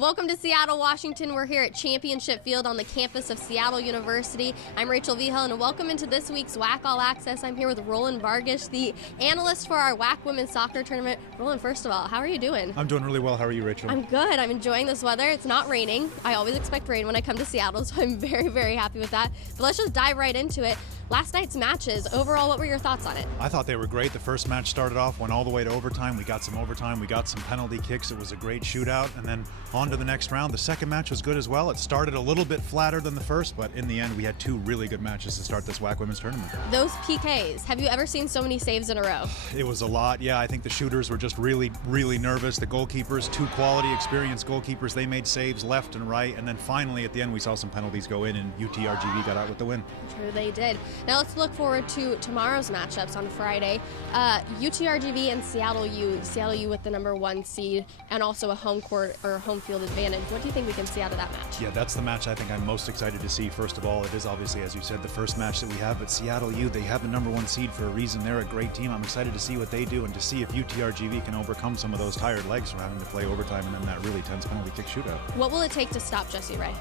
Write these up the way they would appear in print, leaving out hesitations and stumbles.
Welcome to Seattle, Washington. We're here at Championship Field on the campus of Seattle University. I'm Rachel Vigil, and welcome into this week's WAC All Access. I'm here with Roland Vargish, the analyst for our WAC Women's Soccer Tournament. Roland, first of all, how are you doing? I'm doing really well. How are you, Rachel? I'm good. I'm enjoying this weather. It's not raining. I always expect rain when I come to Seattle, so I'm very, very happy with that. But let's just dive right into it. Last night's matches, overall, what were your thoughts on it? I thought they were great. The first match started off, went all the way to overtime. We got some overtime. We got some penalty kicks. It was a great shootout. And then on to the next round. The second match was good as well. It started a little bit flatter than the first, but in the end, we had two really good matches to start this WAC Women's Tournament. Those PKs, have you ever seen so many saves in a row? It was a lot. Yeah, I think the shooters were just really, really nervous. The goalkeepers, two quality, experienced goalkeepers, they made saves left and right. And then finally, at the end, we saw some penalties go in, and UTRGV got out with the win. True, they did. Now let's look forward to tomorrow's matchups on Friday. UTRGV and Seattle U. Seattle U with the #1 seed and also a home court or home field advantage. What do you think we can see out of that match? Yeah, that's the match I think I'm most excited to see. First of all, it is obviously, as you said, the first match that we have, but Seattle U, they have the #1 seed for a reason. They're a great team. I'm excited to see what they do and to see if UTRGV can overcome some of those tired legs from having to play overtime and then that really tense penalty kick shootout. What will it take to stop Jessie Ray?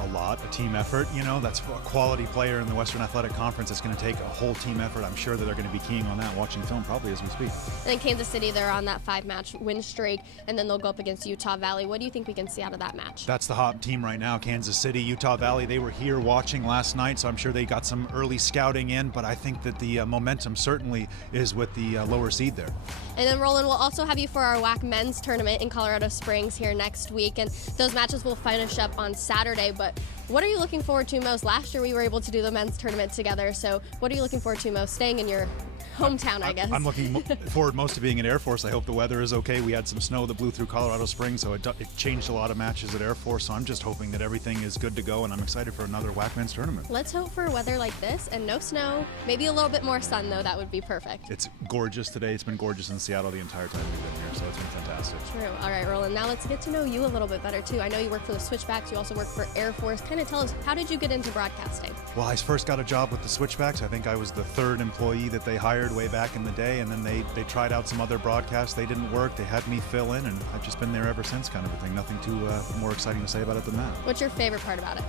A lot, a team effort. You know, that's a quality player in the Western Athletic Conference. It's going to take a whole team effort. I'm sure that they're going to be keying on that, watching film probably as we speak. And then Kansas City, they're on that 5-match win streak, and then they'll go up against Utah Valley. What do you think we can see out of that match? That's the hot team right now, Kansas City. Utah Valley, they were here watching last night, so I'm sure they got some early scouting in, but I think that the momentum certainly is with the lower seed there. And then, Roland, we'll also have you for our WAC Men's Tournament in Colorado Springs here next week, and those matches will finish up on Saturday, but what are you looking forward to most? Last year we were able to do the men's tournament together, so what are you looking forward to most? Staying in your hometown, I guess. I'm looking forward most to being at Air Force. I hope the weather is okay. We had some snow that blew through Colorado Springs, so it changed a lot of matches at Air Force, so I'm just hoping that everything is good to go, and I'm excited for another WAC Men's Tournament. Let's hope for weather like this and no snow. Maybe a little bit more sun, though. That would be perfect. It's gorgeous today. It's been gorgeous in Seattle the entire time we've been here, so it's been fantastic. True. All right, Roland, now let's get to know you a little bit better, too. I know you work for the Switchbacks. You also work for Air Force. Kind of tell us, how did you get into broadcasting? Well, I first got a job with the Switchbacks. I think I was the third employee that they hired way back in the day. And then they tried out some other broadcasts. They didn't work. They had me fill in, and I've just been there ever since, kind of a thing. Nothing too more exciting to say about it than that. What's your favorite part about it?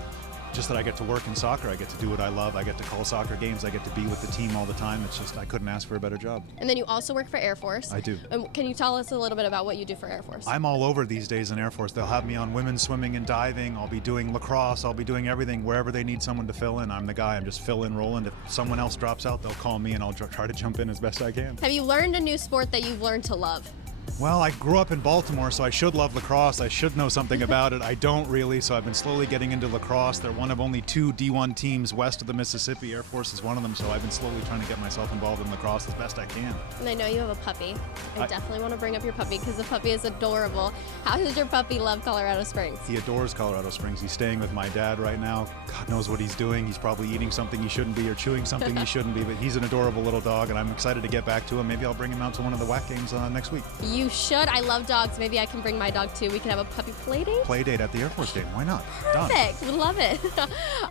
Just that I get to work in soccer. I get to do what I love. I get to call soccer games. I get to be with the team all the time. It's just, I couldn't ask for a better job. And then you also work for Air Force. I do. Can you tell us a little bit about what you do for Air Force? I'm all over these days in Air Force. They'll have me on women's swimming and diving. I'll be doing lacrosse. I'll be doing everything. Wherever they need someone to fill in, I'm the guy. I'm just fill in Roland. If someone else drops out, they'll call me and I'll try to jump in as best I can. Have you learned a new sport that you've learned to love? Well, I grew up in Baltimore, so I should love lacrosse. I should know something about it. I don't really, so I've been slowly getting into lacrosse. They're one of only 2 D1 teams west of the Mississippi. Air Force is one of them, so I've been slowly trying to get myself involved in lacrosse as best I can. And I know you have a puppy. I definitely want to bring up your puppy because the puppy is adorable. How does your puppy love Colorado Springs? He adores Colorado Springs. He's staying with my dad right now. God knows what he's doing. He's probably eating something he shouldn't be or chewing something he shouldn't be, but he's an adorable little dog, and I'm excited to get back to him. Maybe I'll bring him out to one of the WAC games next week. You should. I love dogs. Maybe I can bring my dog too. We can have a puppy play date. Play date at the Air Force game. Why not? Perfect. Would love it.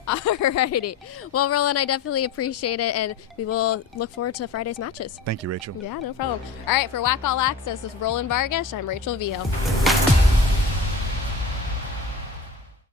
Alrighty. Well, Roland, I definitely appreciate it, and we will look forward to Friday's matches. Thank you, Rachel. Yeah, no problem. All right, for WAC All Access, this is Roland Vargish. I'm Rachel Vigil.